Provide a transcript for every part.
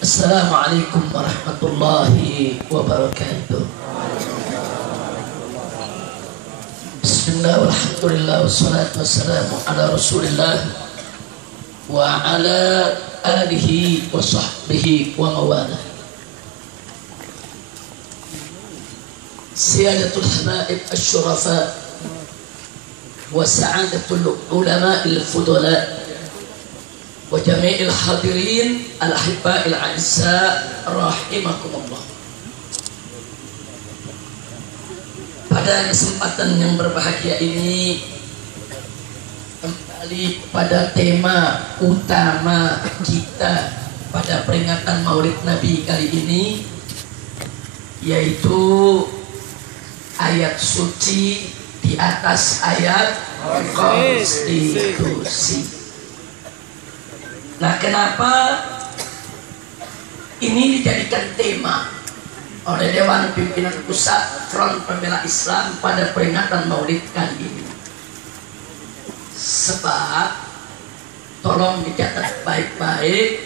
Assalamualaikum warahmatullahi wabarakatuh. Bismillah walhamdulillah wassalatu wassalamu ala rasulillah wa ala alihi wa sahbihi wa mawalah. Siyadatul habaib asyurafa wa sa'adatul ulama'il fudala wa jami'il hadirin al-ahibba'il a'izza rahimakumullah. Pada kesempatan yang berbahagia ini kembali pada tema utama kita pada peringatan Maulid Nabi kali ini, yaitu ayat suci di atas ayat konstitusi. Nah, kenapa ini dijadikan tema oleh Dewan Pimpinan Pusat Front Pembela Islam pada peringatan Maulid kali ini? Sebab, tolong dicatat baik-baik,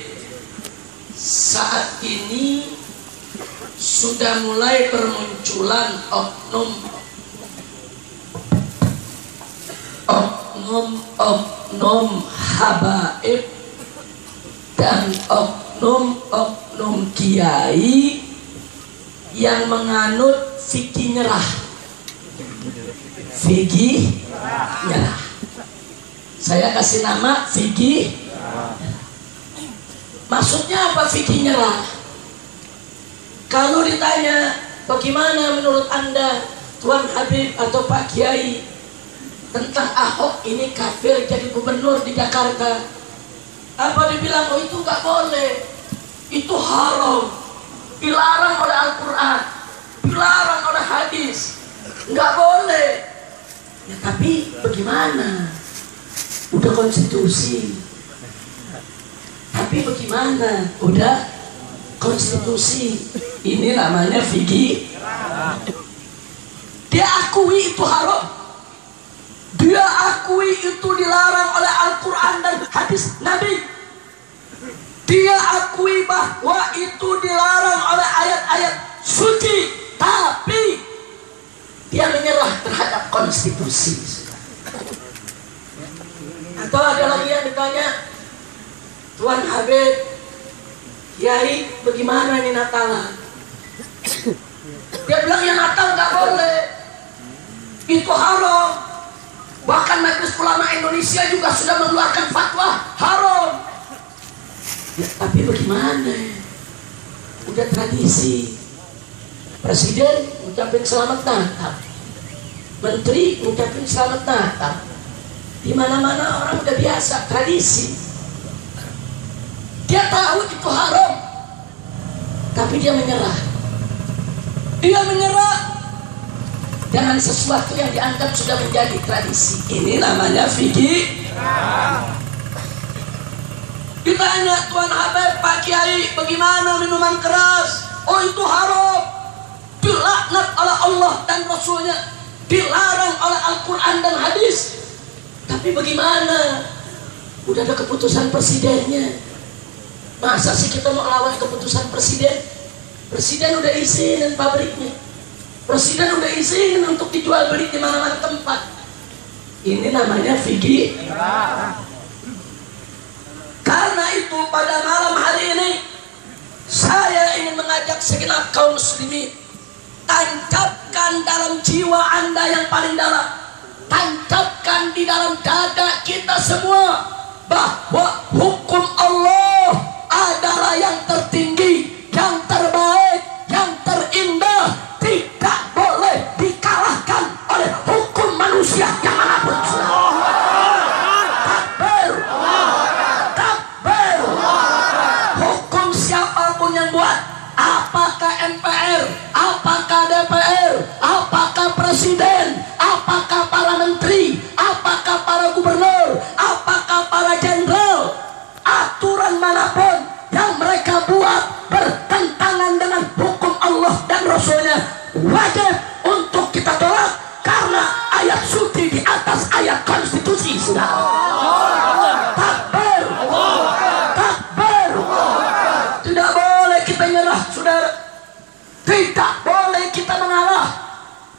saat ini sudah mulai bermunculan oknum habaib dan oknum kiai yang menganut fikih nyerah. Fikih nyerah. Saya kasih nama fikih. Maksudnya apa fikih nyerah? Kalau ditanya bagaimana menurut Anda Tuan Habib atau Pak Kiai tentang Ahok ini kafir jadi gubernur di Jakarta, apa dibilang? Oh, itu nggak boleh, itu haram, dilarang oleh Al-Quran, dilarang oleh hadis, nggak boleh. Ya tapi bagaimana? Udah konstitusi. Tapi bagaimana? Udah konstitusi. Ini namanya fikih. Dia akui itu haram, dia akui itu dilarang oleh Al-Quran dan hadis Nabi. Dia akui bahwa itu dilarang oleh ayat-ayat suci, tapi dia menyerah terhadap konstitusi. Atau ada lagi yang ditanya, Tuan Habib, Kiai, bagaimana ini Natalan? Dia bilang ya Natal nggak boleh, itu haram. Bahkan Majelis Ulama Indonesia juga sudah mengeluarkan fatwa haram. Ya, tapi bagaimana? Udah tradisi. Presiden ngucapin selamat Natal, menteri ngucapin selamat Natal. Di mana-mana orang udah biasa tradisi. Dia tahu itu haram, tapi dia menyerah. Dia menyerah dengan sesuatu yang dianggap sudah menjadi tradisi. Ini namanya fikih. Ditanya Tuan Habib, Pak Kiai, bagaimana minuman keras? Oh, itu haram, dilaknat oleh Allah dan Rasulnya, dilarang oleh Al-Quran dan hadis. Tapi bagaimana? Udah ada keputusan presidennya. Masa sih kita mau lawan keputusan presiden? Presiden udah izinin pabriknya, presiden udah izin untuk dijual beli di mana-mana tempat. Ini namanya fikih. Karena itu pada malam hari ini saya ingin mengajak segenap kaum muslimin, tancapkan dalam jiwa Anda yang paling dalam, tancapkan di dalam dada kita semua bahwa hukum Allah adalah yang tertinggi, yang terbaik, yang terindah, tidak boleh dikalahkan oleh hukum manusia yang manapun. Takbir, takbir. Hukum siapapun yang buat, apakah MPR, apakah DPR, apakah presiden, apakah para menteri, apakah para gubernur, apakah para jenderal, aturan manapun yang mereka buat bertentangan dengan hukum Allah dan Rasulnya, wajib untuk kita tolak karena ayat suci di atas ayat konstitusi. Sudah. Takbir, takbir. Tidak boleh kita nyerah, saudara. Tidak boleh kita mengalah.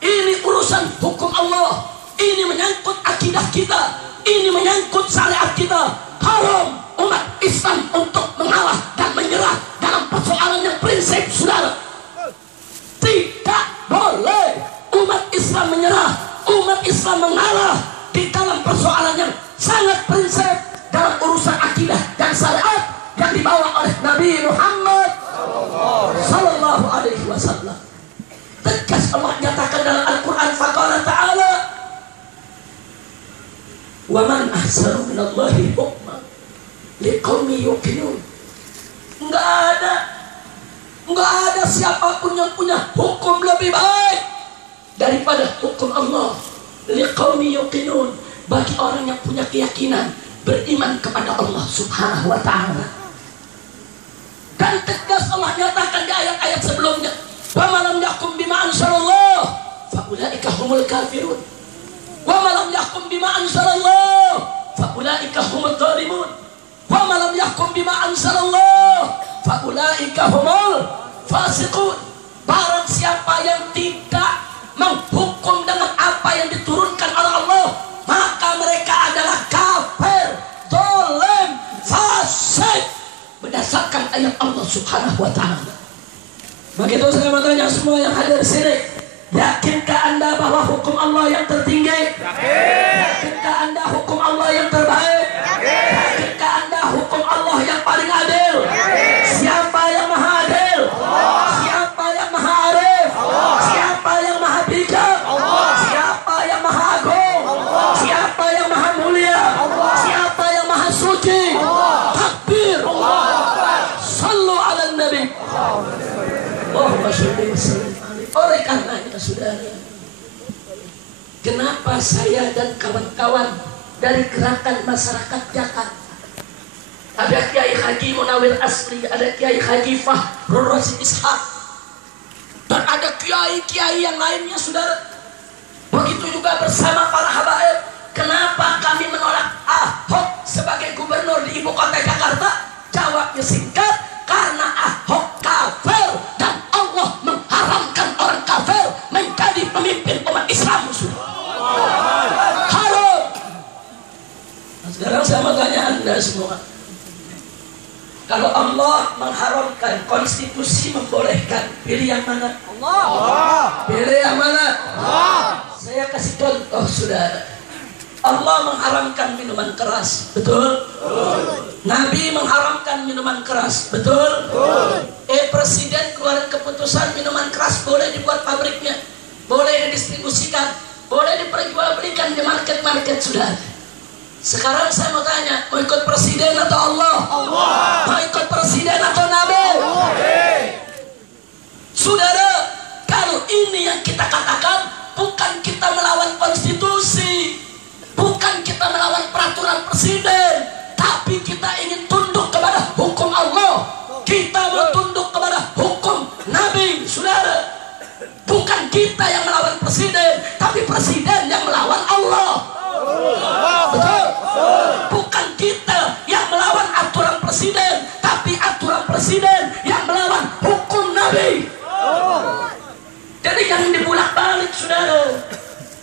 Ini urusan hukum Allah. Ini menyangkut akidah kita. Ini menyangkut syariat kita. Haram umat Islam untuk mengalah dan menyerah dalam persoalan yang prinsip, saudara. Tidak boleh umat Islam menyerah, umat Islam mengalah di dalam persoalan yang sangat prinsip dalam urusan akidah dan syariat yang dibawa oleh Nabi Muhammad sallallahu alaihi wasallam. Tegas Allah nyatakan dalam Al-Quran, faqala ta'ala, wa man ahsanu minallahi hukman liqaumin yuqinun. Enggak ada siapapun yang punya hukum lebih baik daripada hukum Allah. Liqaumin yuqinun, bagi orang yang punya keyakinan, beriman kepada Allah Subhanahu wa ta'ala. Dan tegas Allah nyatakan di ayat-ayat sebelumnya, wa man lam yahkum bima anzalallah fa ulaika humul kafirun wa man lam yahkum bima anzalallah fa ulaika humul zalimun wa man lam yahkum bima anzalallah fa ulaika humul fasiqun. Barang siapa yang tidak menghukum dengan apa yang diturunkan oleh Allah, maka mereka adalah kafir, zalim, fasik berdasarkan ayat Allah Subhanahu wa ta'ala. Begitu saya mau tanya semua yang hadir di sini, yakinkah Anda bahwa hukum Allah yang tertinggi? Yakinkah Anda hukum Allah yang terbaik? Yakinkah Anda hukum Allah yang paling adil? Siapa yang maha adil? Siapa yang maha arif? Siapa yang maha bijak? Siapa yang maha agung? Siapa yang maha mulia? Siapa yang maha suci? Takbir! Sallu ala Nabi. Oleh karenanya, saudara, kenapa saya dan kawan-kawan dari gerakan masyarakat Jakarta, ada Kiai Haji Munawir Asri, ada Kiai Haji Fahrul Rasyid Ishaq, dan ada kiai-kiai yang lainnya, saudara. Begitu juga bersama para habaib. Kenapa kami menolak Ahok sebagai gubernur di ibu kota Jakarta? Jawabnya singkat, karena Ahok kafir dan Allah mengharamkan orang kafir menjadi pemimpin umat Islam. Haram. Nah, sekarang saya mau tanya Anda semua, kalau Allah mengharamkan, konstitusi membolehkan, pilih yang mana? Allah. Pilih yang mana? Allah. Saya kasih contoh, saudara. Allah mengharamkan minuman keras, betul? Nabi mengharamkan minuman keras, betul? Presiden keluarin keputusan minuman keras boleh dibuat pabriknya, boleh didistribusikan, boleh diperjualbelikan di market-market, sudah. Sekarang saya mau tanya, mau ikut presiden atau Allah? Allah. Mau ikut presiden atau Nabi? Allah. Saudara, kalau ini yang kita katakan, bukan kita melawan konstitusi, bukan kita melawan peraturan presiden, tapi kita ingin tunduk kepada hukum Allah. Kita mau tunduk kepada hukum Nabi, saudara. Bukan kita yang melawan presiden, tapi presiden yang melawan Allah. Betul? Bukan kita yang melawan aturan presiden, tapi aturan presiden yang melawan hukum Nabi. Jadi jangan dibulak-balik, saudara.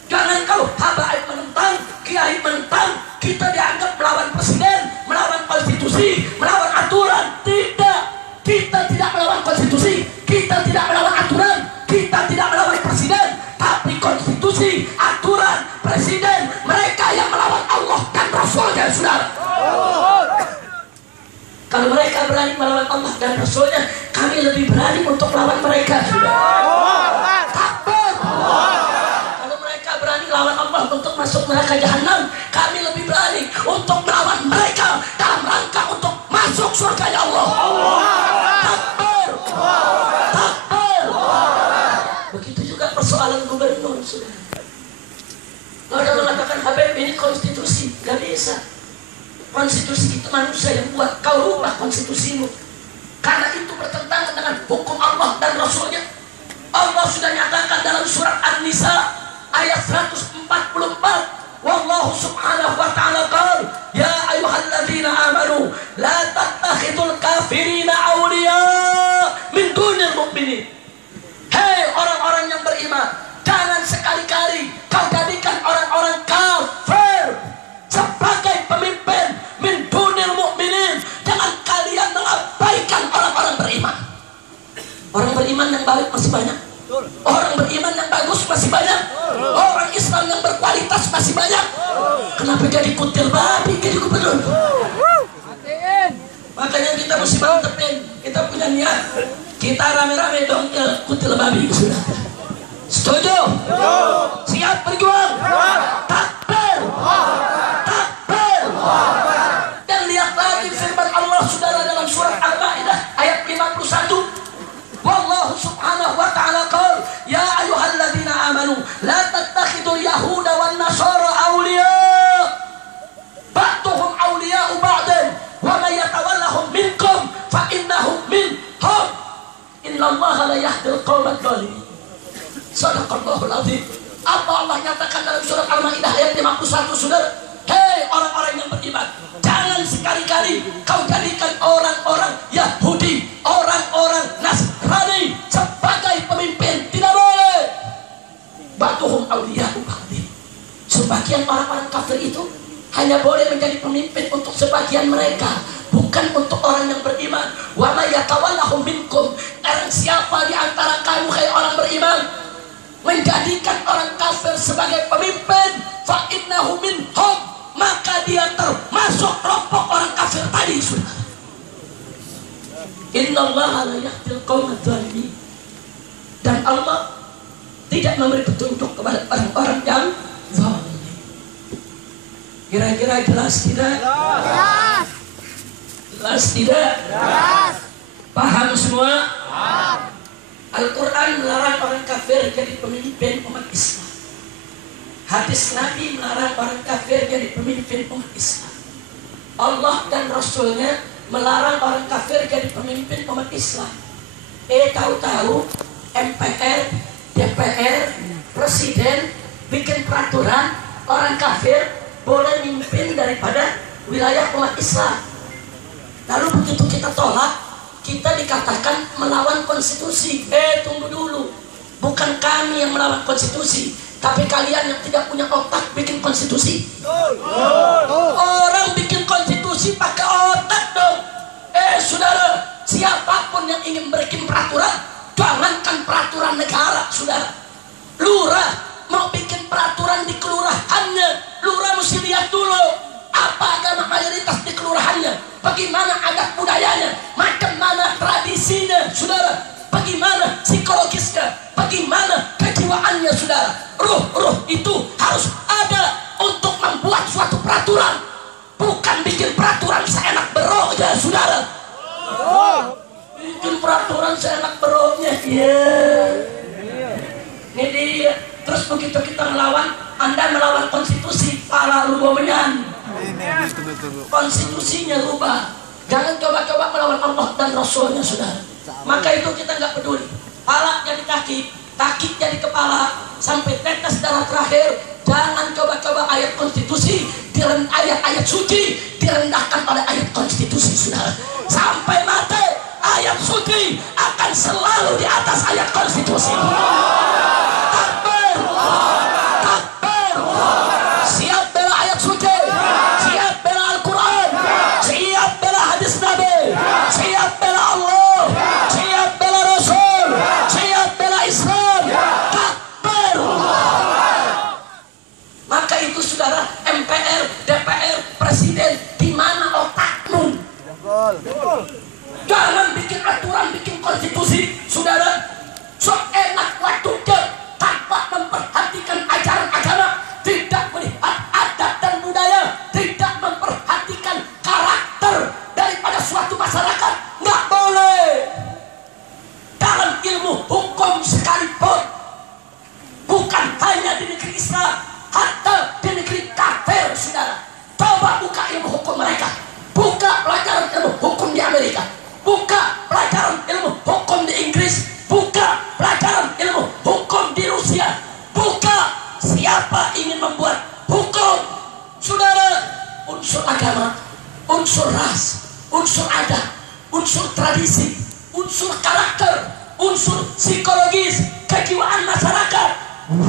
Jangan kalau habaib menentang, kiai menentang, kita dianggap melawan presiden, melawan konstitusi, melawan aturan. Tidak, kita tidak melawan konstitusi, kita tidak melawan aturan, kita tidak melawan presiden, tapi konstitusi, aturan, presiden, mereka yang melawan Allah dan Rasulnya, saudara. Kalau mereka berani melawan Allah dan Rasulnya, kami lebih berani untuk melawan mereka, saudara. Takbir. Kalau mereka berani melawan Allah untuk masuk neraka jahanam, kami lebih berani untuk melawan mereka dalam rangka untuk masuk surga ya Allah. Takbir. Takbir. Begitu juga persoalan gubernur, saudara. Kalau mengatakan Habib ini konstitusi, gak bisa. Konstitusi itu manusia yang buat, kau rubah konstitusimu. Karena itu bertentangan dengan hukum Allah dan Rasulnya. Allah sudah nyatakan dalam surat An-Nisa ayat 144. Wallahu subhanahu wa ta'ala qala, ya ayyuhalladzina amanu la tattakhidul kafirina awliya mu'minin. Hei orang-orang yang beriman, jangan sekali-kali kau jadikan orang-orang kafir sebagai pemimpin min dunil mu'minin. Jangan kalian mengabaikan orang-orang beriman. Orang beriman yang baik masih banyak. Orang beriman yang bagus masih banyak. Orang Islam yang berkualitas masih banyak. Kenapa jadi kutil babi, jadi gubernur? Makanya kita mesti mantepin. Kita punya niat. Kita rame-rame dong kutil babi. Sudah. Setuju? Siap berjuang? Takbir! Takbir! Dan lihat lagi firman Allah saudara dalam surat Al-Maidah ayat 51. Wallahu subhanahu wa ta'ala qala ya ayyuhalladzina amanu la tattakhidul yahuda wan nasara awliya ba'duhum awliya'u ba'din wa may yatawallahum minkum fa innahum minhum innallaha la yahdil qaumadh dhalimin. Sadaqallahul azim. Apa Allah nyatakan dalam surat Al-Maidah ayat 51 saudara? Hei orang-orang yang beriman, jangan sekali-kali kau jadikan orang-orang Yahudi, orang-orang Nasrani sebagai pemimpin. Tidak boleh. Ba'duhum awliya'u ba'din. Sebagian orang-orang kafir itu hanya boleh menjadi pemimpin untuk sebagian mereka, bukan untuk orang yang beriman. Wa may yatawallahum minkum. Orang siapa di antara kamu hai orang beriman menjadikan orang kafir sebagai pemimpin, fa innahu minhum, maka dia termasuk kelompok orang kafir tadi. Sudah. Innallaha la yahdil qaumadh dhalimin. Dan Allah tidak memberi petunjuk kepada orang-orang yang zalim. Kira-kira jelas tidak? Jelas. Jelas tidak? Jelas. Paham semua? Paham. Al-Quran melarang orang kafir jadi pemimpin umat Islam. Hadis Nabi melarang orang kafir jadi pemimpin umat Islam. Allah dan Rasulnya melarang orang kafir jadi pemimpin umat Islam. Tahu-tahu MPR, DPR, Presiden bikin peraturan orang kafir boleh mimpin daripada wilayah umat Islam. Lalu begitu kita tolak, kita dikatakan melawan konstitusi. Tunggu dulu. Bukan kami yang melawan konstitusi, tapi kalian yang tidak punya otak bikin konstitusi. Orang bikin konstitusi pakai otak dong. Saudara, siapapun yang ingin bikin peraturan, jangankan peraturan negara, saudara. Lurah mau bikin peraturan di kelurahannya, lurah mesti lihat dulu apa agama mayoritas di kelurahannya, bagaimana adat budayanya, macam mana tradisinya, saudara, bagaimana psikologisnya, bagaimana kejiwaannya, saudara. Ruh itu harus ada untuk membuat suatu peraturan, bukan bikin peraturan seenak berohnya, saudara. Bikin peraturan seenak berohnya, ini dia. Terus begitu kita melawan, Anda melawan konstitusi, pala lu bomenyan. Konstitusinya rubah. Jangan coba-coba melawan Allah dan Rasulnya, saudara. Maka itu kita nggak peduli. Pala jadi kaki, kaki jadi kepala, sampai tetes darah terakhir. Jangan coba-coba ayat konstitusi, ayat-ayat suci direndahkan oleh ayat konstitusi, saudara. Sampai mati, ayat suci akan selalu di atas ayat konstitusi. Takbir, takbir. Siap bela ayat suci, siap bela Al-Quran, siap bela hadis Nabi, siap bela Allah, siap bela Rasul, siap bela Islam. Takbir. Maka itu saudara, MPR, DPR, Presiden, di mana otakmu? Jangan bikin aturan, bikin konstitusi, saudara. So enak waktu tanpa memperhatikan ajaran agama, tidak melihat adat dan budaya, tidak memperhatikan karakter daripada suatu masyarakat. Nggak boleh. Dalam ilmu hukum sekalipun, bukan hanya di negeri Islam, hatta di negeri kafir, saudara. Coba buka ilmu hukum mereka, buka pelajaran ilmu hukum di Amerika, buka pelajaran ilmu hukum di Inggris, buka pelajaran ilmu hukum di Rusia, buka. Siapa ingin membuat hukum, saudara, unsur agama, unsur ras, unsur adat, unsur tradisi, unsur karakter, unsur psikologis kejiwaan masyarakat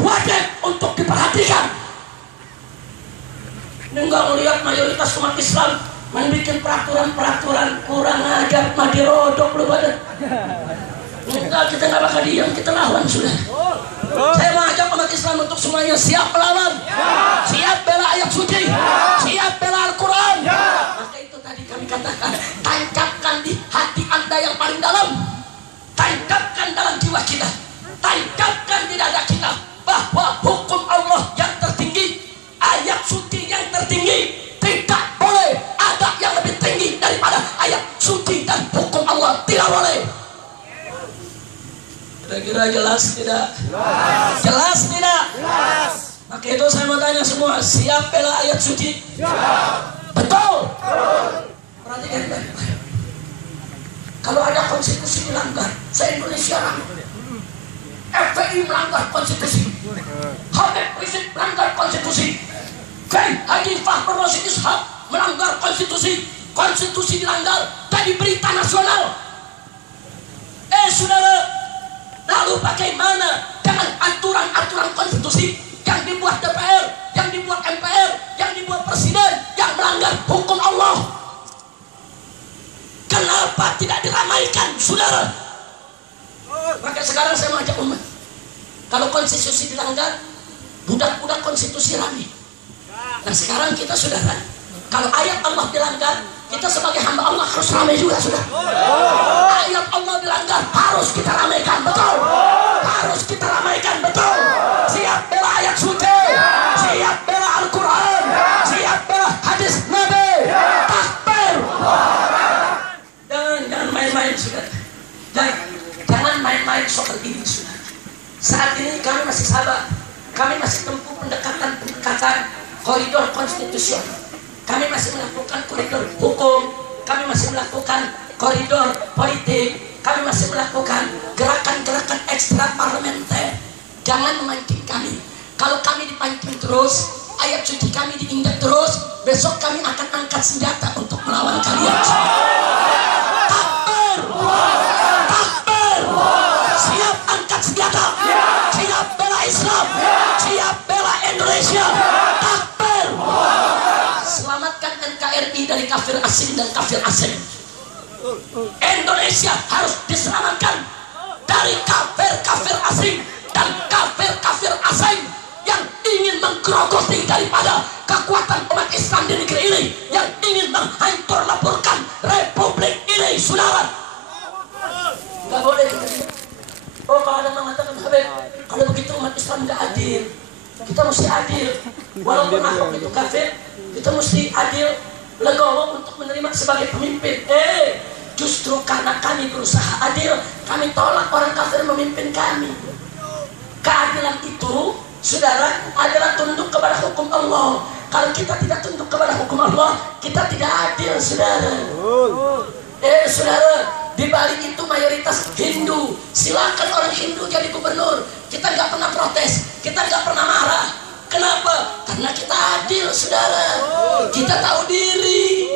wajib untuk diperhatikan. Enggak melihat mayoritas umat Islam membuat peraturan-peraturan kurang ajar, mah dirodok lu pada. Enggak, kita nggak bakal diam, kita lawan sudah. Saya mengajak umat Islam untuk semuanya siap melawan, siap bela ayat suci, siap bela Al-Quran. Maka itu tadi kami katakan, tancapkan di hati Anda yang paling dalam, tancapkan dalam jiwa kita, tancapkan di dada kita bahwa hukum Allah yang tertinggi, ayat suci yang tertinggi. Tidak boleh ada yang lebih tinggi daripada ayat suci dan hukum Allah. Tidak boleh. Kira-kira jelas tidak? Jelas. Jelas tidak? Jelas. Maka itu saya mau tanya semua, siap bela ayat suci? Siap. Betul. Perhatikan baik-baik. Kalau ada konstitusi dilanggar, se-Indonesia FPI melanggar konstitusi, Habib Rizik melanggar konstitusi, Kiai Haji Fakhrul Rasyid Ishaq melanggar konstitusi, konstitusi dilanggar, jadi berita nasional. Saudara, lalu bagaimana dengan aturan-aturan konstitusi yang dibuat DPR, yang dibuat MPR, yang dibuat Presiden, yang melanggar hukum Allah? Kenapa tidak diramaikan, saudara? Maka sekarang saya mengajak umat, kalau konstitusi dilanggar, budak-budak konstitusi ramai. Nah sekarang kita saudara, kalau ayat Allah dilanggar, kita sebagai hamba Allah harus ramai juga, sudah. Ayat Allah dilanggar, harus kita ramaikan, betul. Harus kita ramaikan, betul. Siap bela ayat suci, siap bela Al-Quran, siap bela hadis Nabi. Takbir. Jangan main-main, sudah. Jangan main-main soal ini, sudah. Saat ini kami masih sabar, kami masih tempuh pendekatan koridor konstitusional. Kami masih melakukan koridor hukum, kami masih melakukan koridor politik, kami masih melakukan gerakan-gerakan ekstra parlementer. Jangan memancing kami. Kalau kami dipancing terus, ayat suci kami diinjak terus, besok kami akan angkat senjata untuk melawan kalian. Takbir! Takbir! Siap angkat senjata, siap bela Islam, siap bela Indonesia. Takbir! Selamatkan NKRI dari kafir asing dan kafir asing. Indonesia harus diselamatkan dari kafir-kafir asing dan kafir-kafir asing yang ingin menggerogoti daripada kekuatan umat Islam di negeri ini, yang ingin menghancur leburkan republik ini, saudara. Gak boleh kita. Oh, kalau ada mengatakan, Habib, kalau begitu umat Islam gak adil. Kita mesti adil. Walaupun Ahok itu kafir, kita mesti adil, legowo untuk menerima sebagai pemimpin. Justru karena kami berusaha adil, kami tolak orang kafir memimpin kami. Keadilan itu, saudara, adalah tunduk kepada hukum Allah. Kalau kita tidak tunduk kepada hukum Allah, kita tidak adil, saudara. Saudara, di Bali itu mayoritas Hindu. Silakan orang Hindu jadi gubernur. Kita nggak pernah protes, kita nggak pernah marah. Kenapa? Karena kita adil, saudara. Kita tahu diri.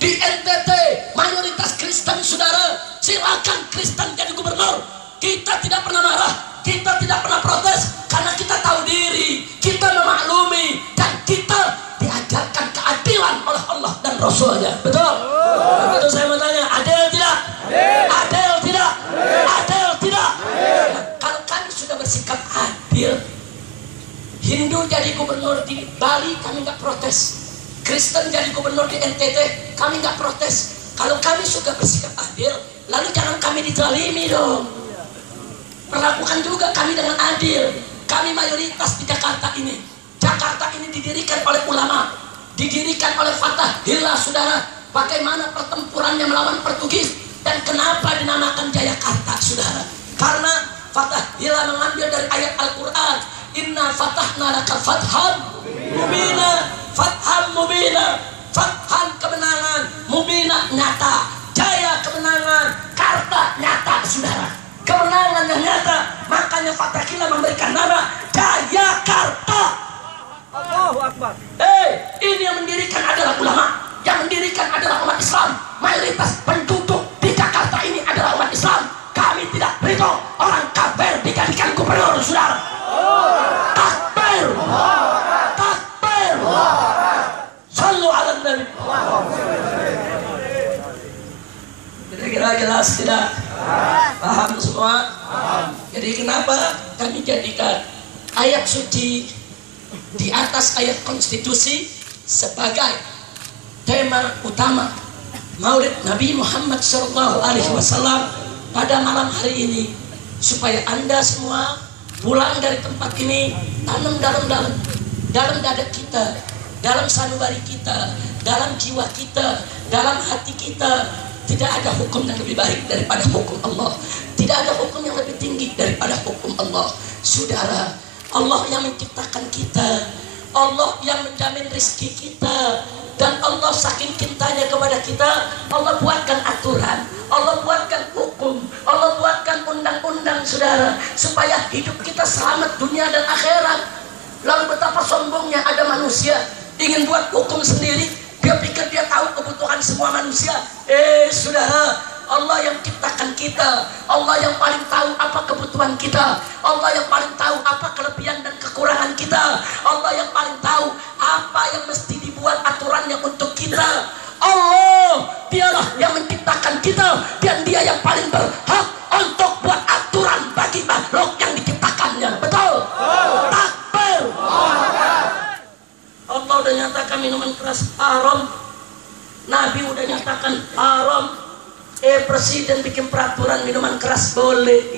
Di NTT mayoritas Kristen, saudara. Silakan Kristen jadi gubernur. Kita tidak pernah marah, kita tidak pernah protes, karena kita tahu diri, kita memaklumi, dan kita diajarkan keadilan oleh Allah dan Rasulnya. Betul? Itu saya mau tanya, adil tidak? Adil tidak? Adil tidak? Nah, kalau kami sudah bersikap adil, Hindu jadi gubernur di Bali, kami nggak protes. Kristen jadi gubernur di NTT, kami nggak protes. Kalau kami sudah bersikap adil, lalu jangan kami dizalimi dong. Perlakukan juga kami dengan adil. Kami mayoritas di Jakarta ini. Jakarta ini didirikan oleh ulama, didirikan oleh Fatah Hillah, saudara. Bagaimana pertempurannya melawan Portugis, dan kenapa dinamakan Jayakarta, saudara? Karena Fatah Hillah mengambil dari ayat Al-Quran, Inna fatahna laka fathan mubina, fathan mubina, fathan kemenangan, mubina nyata, jaya kemenangan, karta nyata, saudara. Kemenangan yang nyata, makanya Fatah Hillah memberikan nama Jayakarta. Allahu Akbar. Ini yang mendirikan adalah ulama, yang mendirikan adalah umat Islam. Mayoritas penduduk di Jakarta ini adalah umat Islam. Kami tidak ridho Jelas tidak? Paham semua? Jadi kenapa kami jadikan ayat suci di atas ayat konstitusi sebagai tema utama Maulid Nabi Muhammad SAW pada malam hari ini, supaya Anda semua pulang dari tempat ini tanam dalam dada kita, dalam sanubari kita, dalam jiwa kita, dalam hati kita. Tidak ada hukum yang lebih baik daripada hukum Allah. Tidak ada hukum yang lebih tinggi daripada hukum Allah. Saudara, Allah yang menciptakan kita, Allah yang menjamin rezeki kita, dan Allah saking cintanya kepada kita, Allah buatkan aturan, Allah buatkan hukum, Allah buatkan undang-undang, saudara, supaya hidup kita selamat dunia dan akhirat. Lalu betapa sombongnya ada manusia ingin buat hukum sendiri. Dia pikir dia tahu kebutuhan semua manusia. Saudara, Allah yang ciptakan kita, Allah yang paling tahu apa kebutuhan kita, Allah yang paling tahu apa kelebihan dan kekurangan kita, Allah yang paling tahu apa yang mesti dibuat aturannya untuk kita. Allah, dialah yang menciptakan kita, dan dia yang paling berhak untuk buat aturan bagi makhluk yang diciptakannya. Betul? Takbir. Allah udah nyatakan minuman keras haram, Nabi udah nyatakan haram, presiden bikin peraturan minuman keras boleh.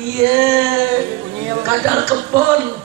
Kadal kebon.